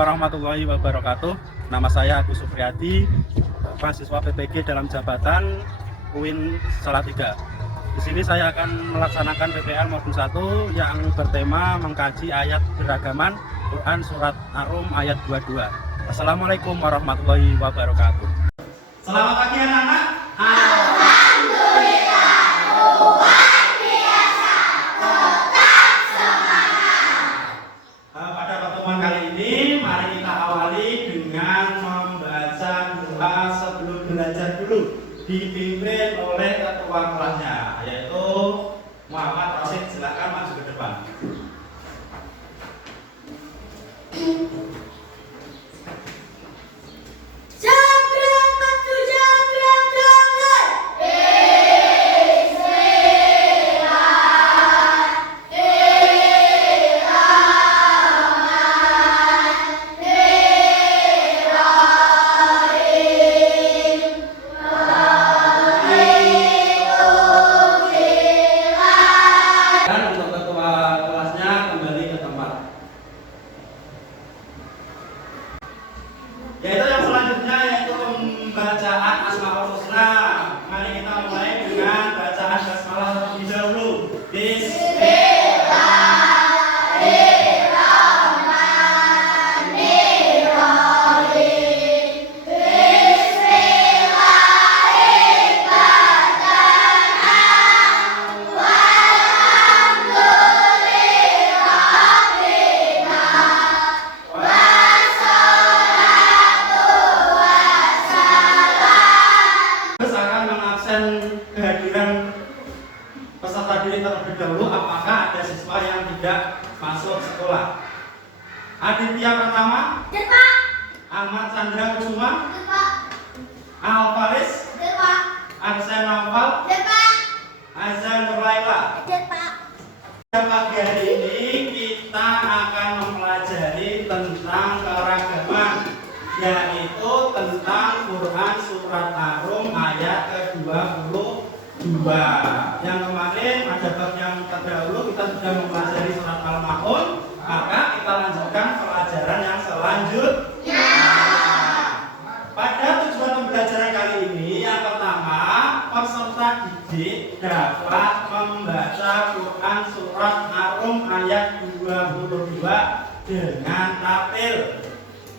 warahmatullahi wabarakatuh. Nama saya Agus Supriyadi, mahasiswa PPG dalam jabatan UIN Salatiga. Di sini saya akan melaksanakan PPL modul 1 yang bertema mengkaji ayat beragaman Quran Surat Ar-Rum ayat 22. Assalamualaikum warahmatullahi wabarakatuh. Selamat pagi anak-anak. Alhamdulillah, luar biasa, tetap semangat. Pada pertemuan kali ini, mari kita awali dengan membaca doa sebelum belajar dulu, dipimpin oleh ketua kelasnya, yaitu Muhammad Rosid. Silakan maju ke depan. Yaitu yang selanjutnya yaitu pembacaan Asmaul Husna. Mari kita mulai dengan bacaan basmalah terlebih dahulu. Kehadiran peserta didik terlebih dahulu, apakah ada siswa yang tidak masuk sekolah? Aditya Pratama, Pak. Ahmad Chandra Kusuma, Pak. Alvaris, Pak. Arsen Naufal, Pak. Azan Nurlaila. Pak. Pagi hari ini kita akan mempelajari tentang keragaman, yaitu tentang Quran Surat Ar-Rum ayat ke-22. Yang kemarin pada bab yang terdahulu kita sudah mempelajari surat Al-Ma'un, maka kita lanjutkan pelajaran yang selanjutnya. Pada tujuan pembelajaran kali ini, yang pertama, peserta didik dapat membaca Quran Surat Ar-Rum ayat 22 dengan tartil.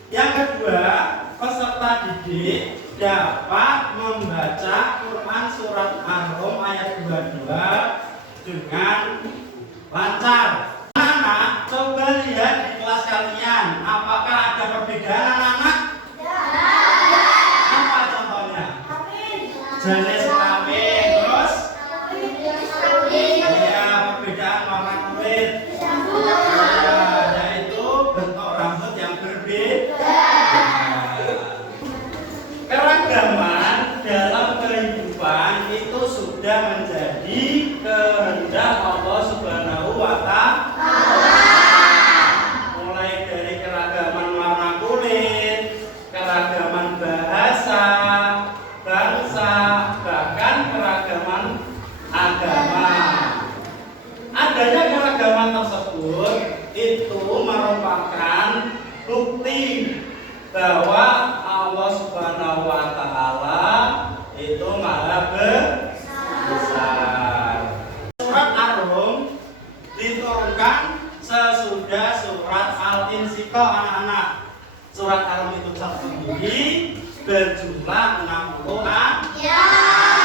Yang kedua, peserta didik dapat membaca Quran Surat Ar-Rum ayat 22 dengan lancar. Anak-anak, coba lihat di kelas kalian, apakah ada perbedaan anak-anak? Apa contohnya? Jenis kelamin, terus? Ya, perbedaan warna kulit. Ya, yaitu bentuk rambut yang berbeda. Keragaman dalam kehidupan itu sudah menjadi kehendak Allah Subhanahu wa Ta'ala. Mulai dari keragaman warna kulit, keragaman bahasa, bangsa, bahkan keragaman agama. Adanya keragaman tersebut itu merupakan bukti bahwa Allah Subhanahu wa Ta'ala itu Maha Besar. Surat Ar-Rum diturunkan sesudah surat Al-Insyikah, anak-anak. Surat Ar-Rum itu sendiri berjumlah 60 ayat,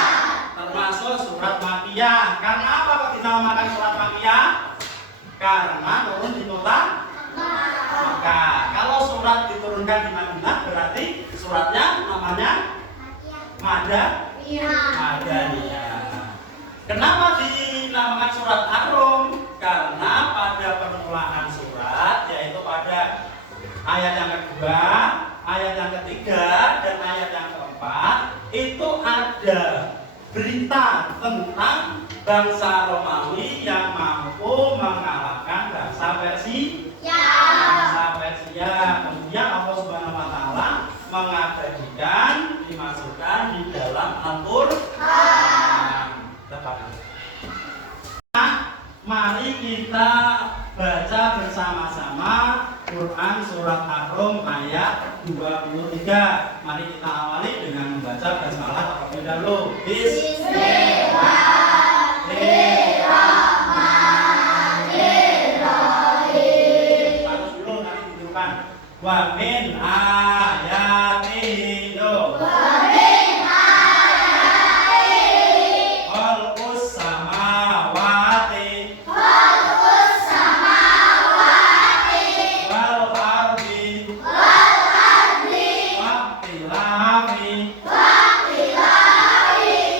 termasuk surat Makkiyah. Karena apa kok dinamakan surat Makkiyah? Karena turun di kota Makkah. Kalau surat diturunkan di Madinah berarti suratnya namanya Madaniyah. Kenapa dinamakan surat Ar-Rum? Karena pada permulaan surat, yaitu pada ayat yang kedua, ayat yang ketiga, dan ayat yang keempat, itu ada berita tentang bangsa Romawi yang mampu mengalahkan bangsa Persia. Kemudian Allah Subhanahu wa Ta'ala mengabadikan, dimasukkan di dalam Al-Qur'an. Mari kita baca bersama-sama Quran Surat Ar-Rum ayat 23. Mari kita awali dengan membaca basmalah terlebih dahulu. Bismillahirrahmanirrahim. Harus dulu nanti ditutupan. Wa min ayatihi. Khalqus samawati wal ardi waqtilafi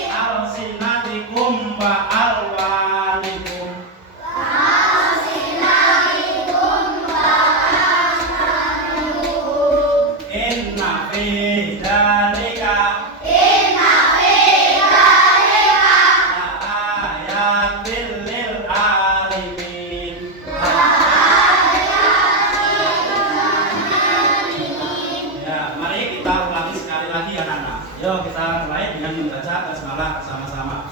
alsinatikum wa alwanikum. Inna fi dzalika laayatin lil alimin. Ya, mari kita ulangi sekali lagi anak-anak. Yuk kita mulai dengan membaca basmalah bersama-sama.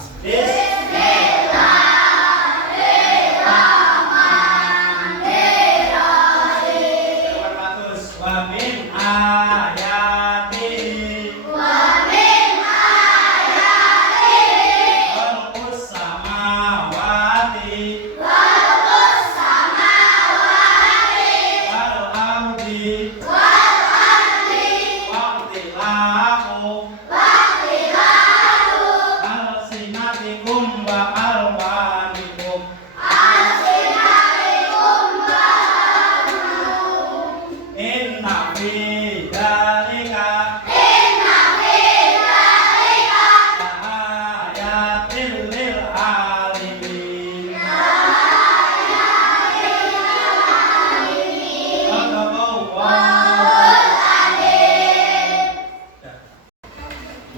Bagus. Wa min ayatihi khalqus samawati wal ardi waqtilafu alsinatikum wa alwanikum. Inna fi dzalika laayatin lil alimin.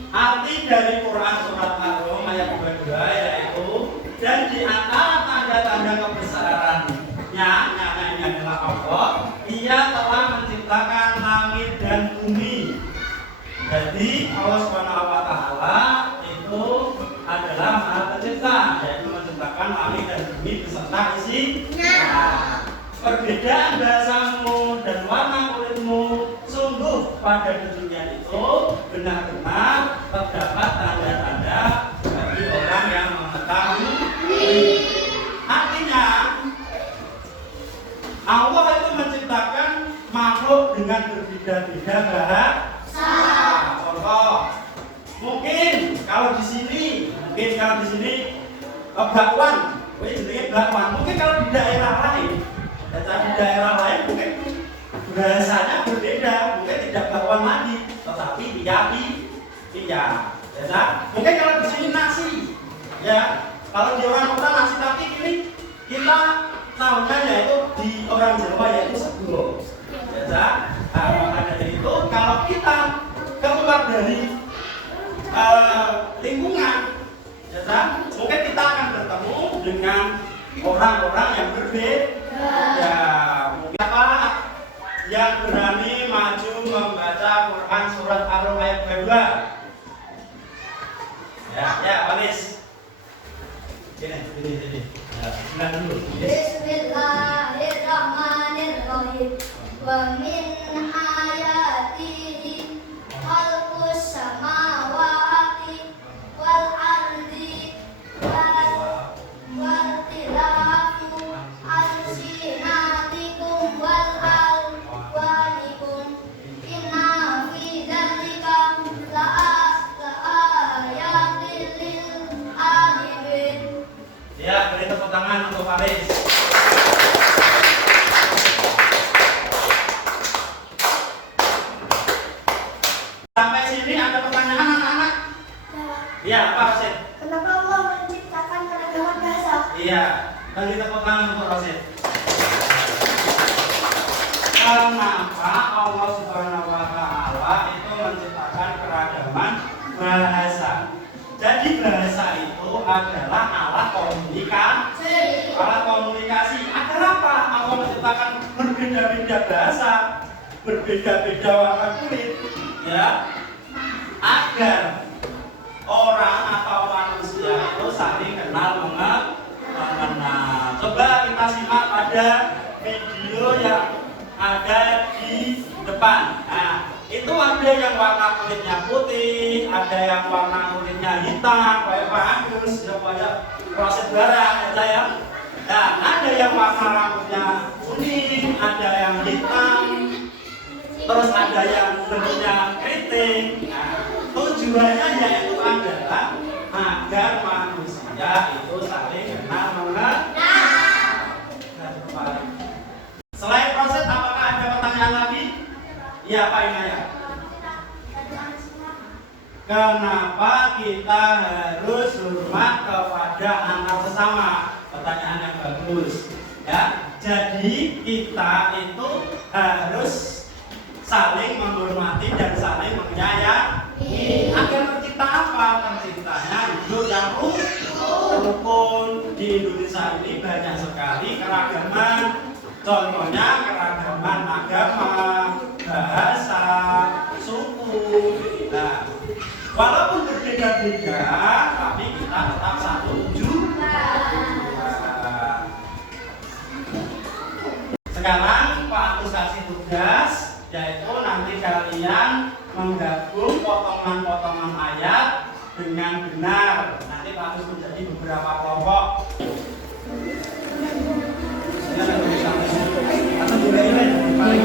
Arti dari Quran Surat Ar-Rum ayat 22 yaitu, dan di antara tanda-tanda kebesarannya ini adalah Allah, Ia telah menciptakan langit dan bumi. Jadi Allah Subhanahu wa taala itu adalah Maha Pencipta, yaitu menciptakan langit dan bumi beserta isinya. Perbedaan bahasamu dan warna kulitmu, sungguh pada dunia itu benar-benar terdapat tanda-tanda bagi orang yang mengetahui. Artinya Allah itu menciptakan makhluk dengan berbeda-beda bahasa. Contoh, mungkin kalau di sini bakwan, mungkin kalau di daerah lain, mungkin bahasanya berbeda, mungkin tidak bakwan lagi, tetapi iya. Mungkin kalau di sini nasi, ya, kalau di orang kota nasi, tapi ini kita tahunya yaitu di orang Jawa yaitu seguro. Maka dari itu kalau kita keluar dari lingkungan, mungkin kita akan bertemu dengan orang-orang yang berbeda. Mungkin apa yang berani maju membaca Quran Surat Ar-Rum ayat 22? Ya, Panis. Ini. Nah, dulu. Bismillahirrahmanirrahim. Wa min ayatihi khalqus samawati wal ardi waqtilafu alsinatikum wal alwanikum. Inna fi dzalika laayatin lil alimin. Ya, beri tepuk tangan untuk Panis. Sampai sini ada pertanyaan anak-anak? Iya, apa Rasid? Kenapa Allah menciptakan keragaman bahasa? Iya, beri tepuk tangan untuk Rasid. Kenapa Allah Subhanahu wa taala itu menciptakan keragaman bahasa? Jadi bahasa itu adalah alat komunikasi. Agar apa? Allah menciptakan berbeda-beda bahasa, berbeda-beda warna kulit, ya, agar orang atau manusia itu saling kenal mengenal. Coba kita simak pada video yang ada di depan. Nah, itu ada yang warna kulitnya putih, ada yang warna kulitnya hitam, kayak Pak Agus, kayak Roset Bara, ya. Nah, ada yang warna rambutnya kuning, ada yang hitam, terus ada yang bentuknya keriting. Nah, tujuannya yaitu adalah agar manusia itu saling kenal mengenal. Selain proses, apakah ada pertanyaan lagi? Iya, Pak Inaya. Kenapa kita harus hormat kepada antar sesama? Pertanyaan yang bagus. Ya, jadi kita itu harus saling menghormati dan saling menyayangi. Agar tercipta apa? Terciptanya hidup yang rukun. Di Indonesia ini banyak sekali keragaman. Contohnya keragaman agama, bahasa, suku. Nah, walaupun berbeda-beda, tapi kita tetap satu tujuan. Sekarang Pak Agus kasih tugas, yaitu nanti kalian menggabung potongan-potongan ayat dengan benar. Nanti Pak Agus menjadi beberapa kelompok. Atau boleh paling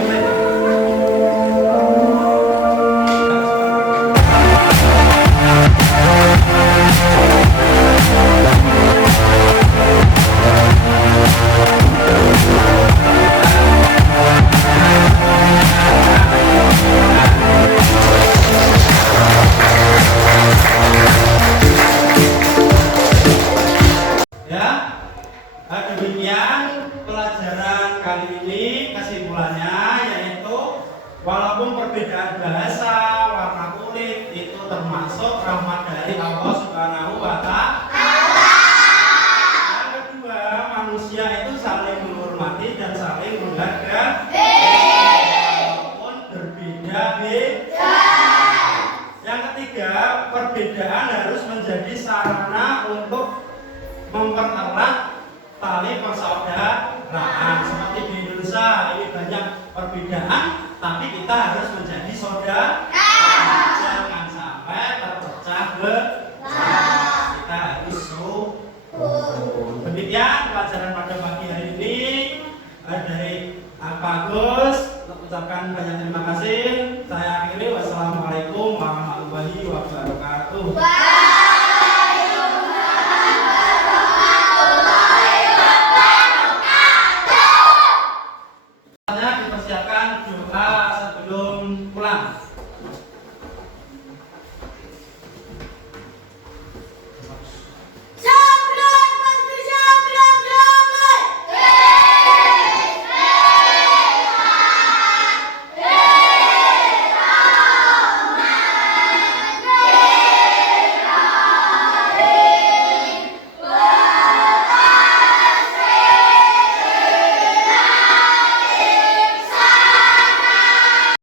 demikian pelajaran kali ini, kesimpulannya yaitu walaupun perbedaan bahasa, warna kulit itu termasuk rahmat dari Allah Subhanahu wa Ta'ala. Yang kedua, manusia itu saling menghormati dan saling menghargai walaupun berbeda-beda. Yang ketiga, perbedaan harus menjadi sarana untuk mempererat tali persaudaraan. Seperti di Indonesia ini banyak perbedaan, tapi kita harus menjadi saudara. Jangan sampai terpecah belah. Kita harus rukun. Demikian pelajaran pada pagi hari ini dari Pak Agus. Ucapkan banyak terima kasih.